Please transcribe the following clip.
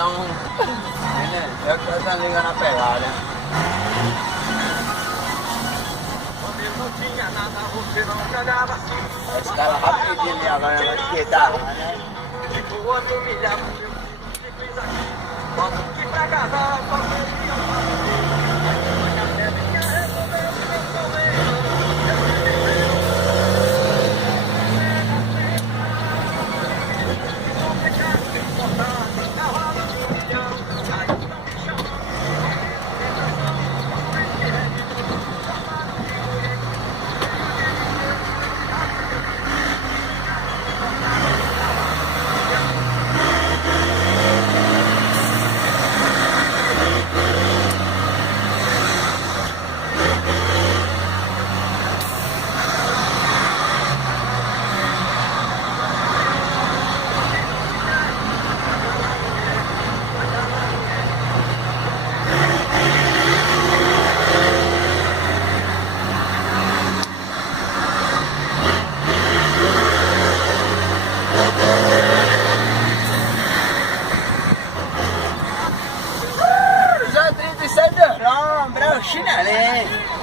são. É que essa liga na pegada. Os caras rapidinho ali agora vai esquentar, né? Já 37 de Roma, chinelê.